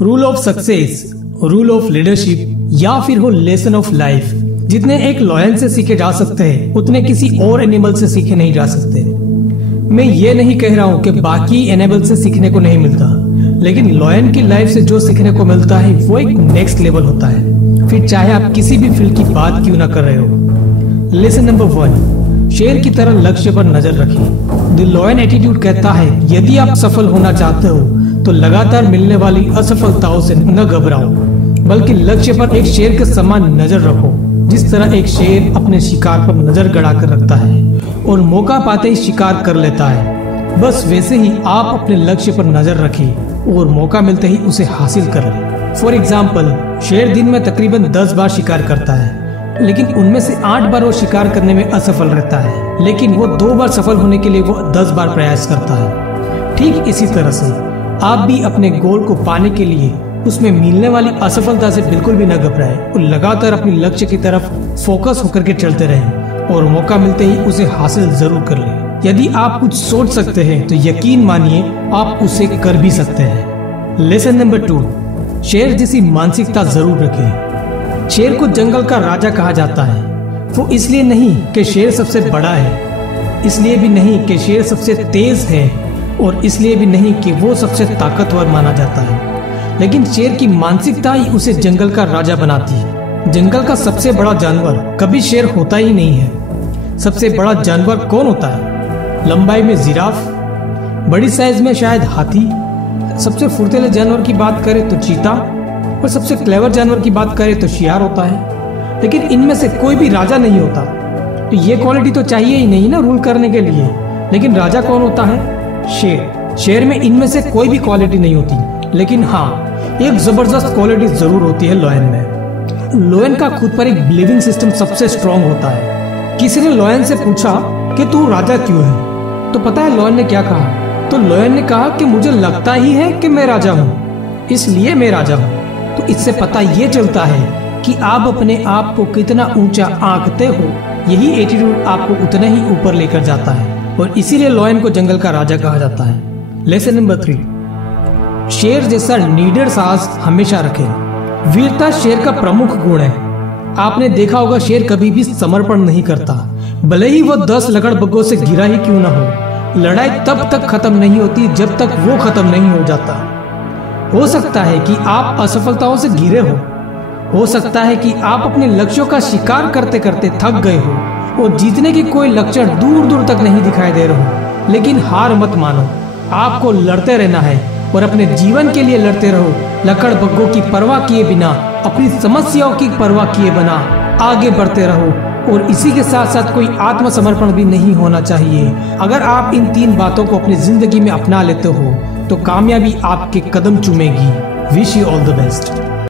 Rule of success, rule of leadership या फिर हो लेसन ऑफ लाइफ, जितने एक लॉयन से सीखे जा सकते हैं उतने किसी और एनिमल से सीखे नहीं जा सकते। मैं ये नहीं कह रहा हूँ कि बाकी एनिमल से सीखने को नहीं मिलता, लेकिन लॉयन की लाइफ से जो सीखने को मिलता है वो एक नेक्स्ट लेवल होता है, फिर चाहे आप किसी भी फील्ड की बात क्यों ना कर रहे हो। लेसन नंबर 1, शेर की तरह लक्ष्य पर नजर रखें। द लॉयन एटीट्यूड कहता है यदि आप सफल होना चाहते हो तो लगातार मिलने वाली असफलताओं से न घबराओ, बल्कि लक्ष्य पर एक शेर के समान नजर रखो। जिस तरह एक शेर अपने शिकार पर नजर गड़ा कर रखता है और मौका पाते ही शिकार कर लेता है, बस वैसे ही आप अपने लक्ष्य पर नजर रखें और मौका मिलते ही उसे हासिल कर लें। फॉर एग्जाम्पल, शेर दिन में तकरीबन 10 बार शिकार करता है, लेकिन उनमें से 8 बार वो शिकार करने में असफल रहता है, लेकिन वो 2 बार सफल होने के लिए वो 10 बार प्रयास करता है। ठीक इसी तरह से आप भी अपने गोल को पाने के लिए उसमें मिलने वाली असफलता से बिल्कुल भी न घबराएं और लगातार अपने लक्ष्य की तरफ फोकस होकर के चलते रहें और मौका मिलते ही उसे हासिल जरूर कर लें। यदि आप कुछ सोच सकते हैं तो यकीन मानिए आप उसे कर भी सकते हैं। लेसन नंबर 2, शेर जैसी मानसिकता जरूर रखें। शेर को जंगल का राजा कहा जाता है। वो इसलिए नहीं कि शेर सबसे बड़ा है, इसलिए भी नहीं कि शेर सबसे तेज है, और इसलिए भी नहीं कि वो सबसे ताकतवर माना जाता है, लेकिन शेर की मानसिकता ही उसे जंगल का राजा बनाती है। जंगल का सबसे बड़ा जानवर कभी शेर होता ही नहीं है। सबसे बड़ा जानवर कौन होता है? लंबाई में जिराफ, बड़ी साइज में शायद हाथी, सबसे फुर्तीले जानवर की बात करें तो चीता, और सबसे क्लेवर जानवर की बात करें तो शियार होता है। लेकिन इनमें से कोई भी राजा नहीं होता। तो ये क्वालिटी तो चाहिए ही नहीं ना रूल करने के लिए। लेकिन राजा कौन होता है? शेर। शेर में इनमें से कोई भी क्वालिटी नहीं होती, लेकिन हाँ, एक जबरदस्त क्वालिटी जरूर होती है लॉयन में। लॉयन का खुद पर एक बिलीविंग सिस्टम सबसे स्ट्रॉन्ग होता है। किसी ने लॉयन से पूछा कि तू राजा क्यों है, तो पता है लॉयन ने क्या कहा? तो लॉयन ने कहा कि मुझे लगता ही है कि मैं राजा हूँ, इसलिए मैं राजा हूँ। तो इससे पता ये चलता है कि आप अपने आप को कितना ऊंचा आंकते हो। यही एटीट्यूड आपको उतना ही ऊपर लेकर जाता है, और इसीलिए लॉयन को जंगल का राजा कहा जाता है। लेसन नंबर 3, शेर जैसा नीडर साहस हमेशा रखें। वीरता शेर का प्रमुख गुण है। आपने देखा होगा शेर कभी भी समर्पण नहीं करता, भले ही वो 10 लकड़बग्गों से घिरा ही क्यों ना हो। लड़ाई तब तक खत्म नहीं होती जब तक वो खत्म नहीं हो जाता। हो सकता है कि आप असफलताओं से घिरे हो सकता है कि आप अपने लक्ष्यों का शिकार करते करते थक गए हो और जीतने के कोई लक्षण दूर दूर तक नहीं दिखाई दे रहे हो, लेकिन हार मत मानो। आपको लड़ते रहना है और अपने जीवन के लिए लड़ते रहो, लकड़बग्गों की परवाह किए बिना, अपनी समस्याओं की परवाह किए बिना आगे बढ़ते रहो। और इसी के साथ साथ कोई आत्मसमर्पण भी नहीं होना चाहिए। अगर आप इन 3 बातों को अपनी जिंदगी में अपना लेते हो तो कामयाबी आपके कदम चूमेगी। Wish you all the best.